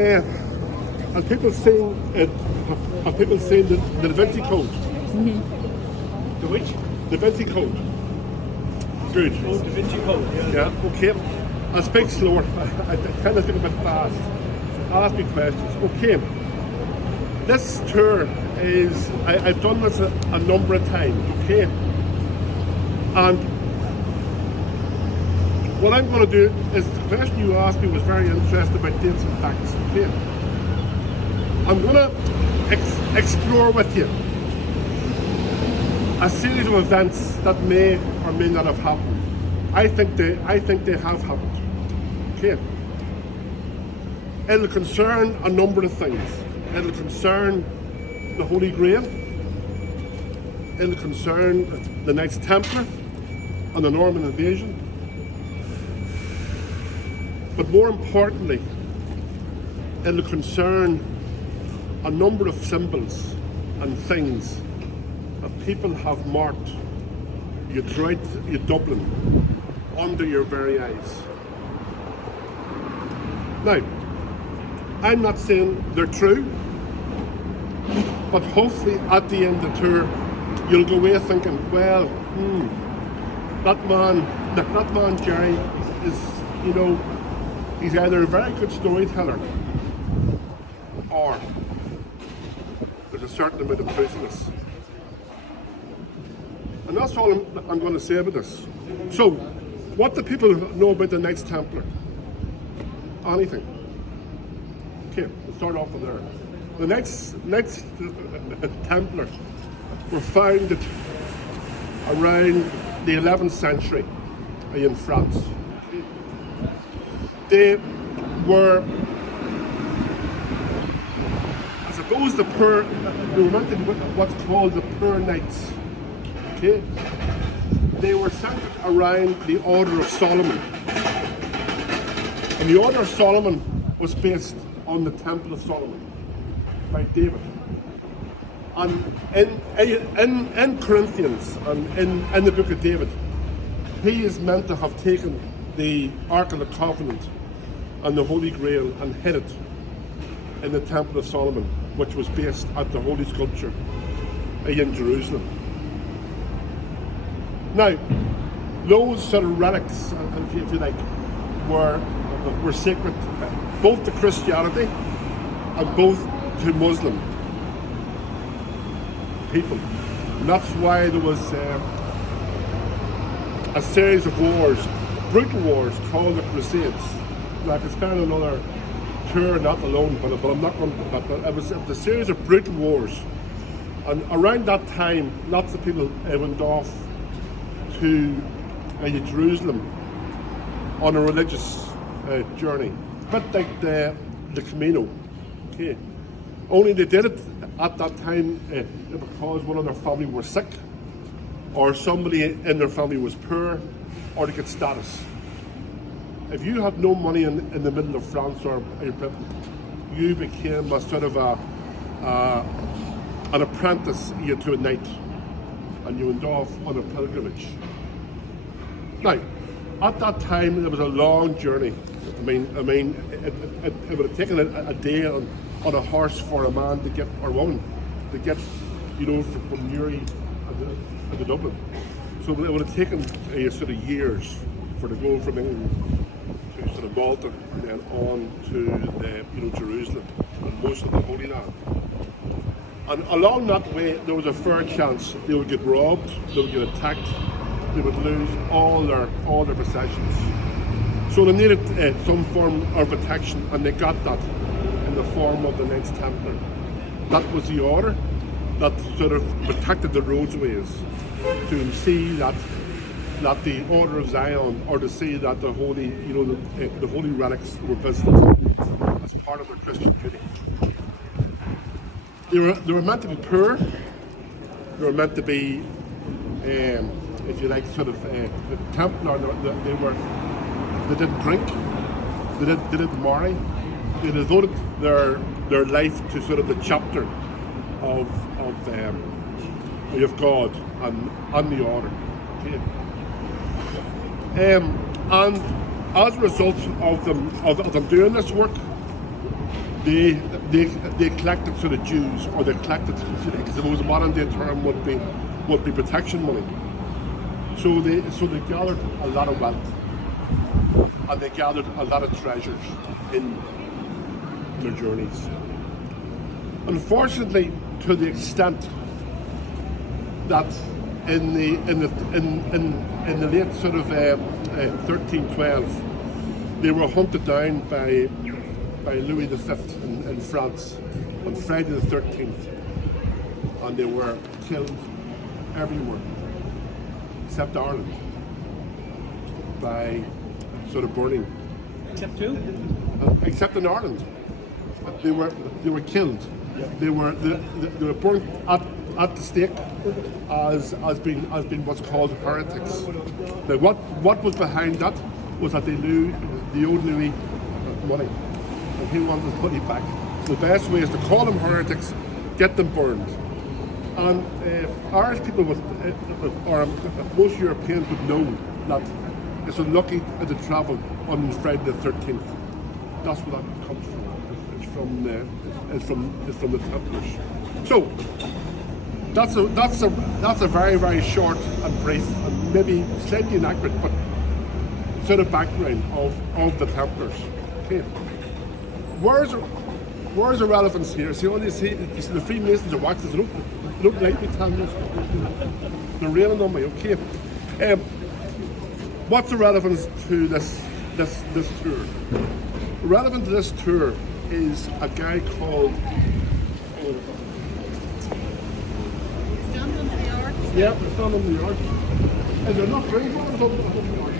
Uh, and people saying the Da Vinci Code. The which? Da Vinci Code. Good. Oh, Da Vinci Code. Yeah, okay. I'll speak slower. I tend to speak a bit fast. Ask me questions. Okay. This tour is, I've done this a number of times, okay? And what I'm going to do is, the question you asked me was very interesting about dates and facts, okay? I'm going to explore with you a series of events that may or may not have happened. I think they have happened. Okay. It'll concern a number of things. It'll concern the Holy Grail. It'll concern the Knights Templar and the Norman invasion. But more importantly, it'll concern a number of symbols and things that people have marked you throughout Dublin under your very eyes. Now, I'm not saying they're true, but hopefully at the end of the tour, you'll go away thinking, well, that man Jerry is, he's either a very good storyteller or there's a certain amount of truth in this. And that's all I'm going to say about this. So, what do people know about the Knights Templar? Anything. Okay, we'll start off with there. The Knights Templar were founded around the 11th century in France. They were, I suppose, they were meant to be what's called the poor knights. Okay? They were centered around the Order of Solomon. And the Order of Solomon was based on the Temple of Solomon by David. And in Corinthians and in the book of David, he is meant to have taken the Ark of the Covenant and the Holy Grail and hid it in the Temple of Solomon, which was based at the Holy Sculpture in Jerusalem. Now, those sort of relics, if you like, were sacred both to Christianity and both to Muslim people. And that's why there was a series of wars, brutal wars, called the Crusades. Like, it's kind of another tour, not alone, but I'm not going to. But it was a series of brutal wars, and around that time, lots of people went off to Jerusalem on a religious journey, a bit like the Camino. Okay, only they did it at that time because one of their family were sick, or somebody in their family was poor, or to get status. If you had no money in the middle of France or Britain, you became a sort of an apprentice to a knight, and you went off on a pilgrimage. Now, at that time, it was a long journey. I mean, it would have taken a day on a horse for a man to get, or woman, to get, from Newry to Dublin. So it would have taken sort of years for to go from England to sort of Malta and then on to Jerusalem and most of the Holy Land. And along that way, there was a fair chance they would get robbed, they would get attacked, they would lose all their possessions. So they needed some form of protection, and they got that in the form of the Knights Templar. That was the order that sort of protected the roadways, to see that the Order of Zion, or to see that the holy, the holy relics were visited as part of their Christian duty. They were meant to be poor. They were meant to be, if you like, sort of the Templar. They didn't drink. They didn't marry. They devoted their life to sort of the chapter of God and the order. Okay. And as a result of them doing this work, they they collected sort of dues, or they collected, because it was a modern day term would be protection money. So they gathered a lot of wealth, and they gathered a lot of treasures in their journeys. Unfortunately, to the extent that in the late sort of 1312, they were hunted down by Louis V in France on Friday the 13th, and they were killed everywhere except Ireland by sort of burning. Except two? Except in Ireland, they were killed. They were burnt at the stake as being what's called heretics. Now, what was behind that was that they owed Louis money, and he wanted his money back. So the best way is to call them heretics, get them burned. And Irish people or most Europeans would know that it's unlucky to travel on Friday the 13th. That's where that comes from. It's from the Templars. So that's a very, very short and brief and maybe slightly inaccurate, but sort of background of the Templars. Okay. Where's the relevance here? See, you see the Freemasons are waxes. They don't like me telling this. They're railing on me. Okay. What's the relevance to this tour? Relevant to this tour is a guy called. Dublin, New York. Yeah, it's down in New York. Is there enough room for us on the York?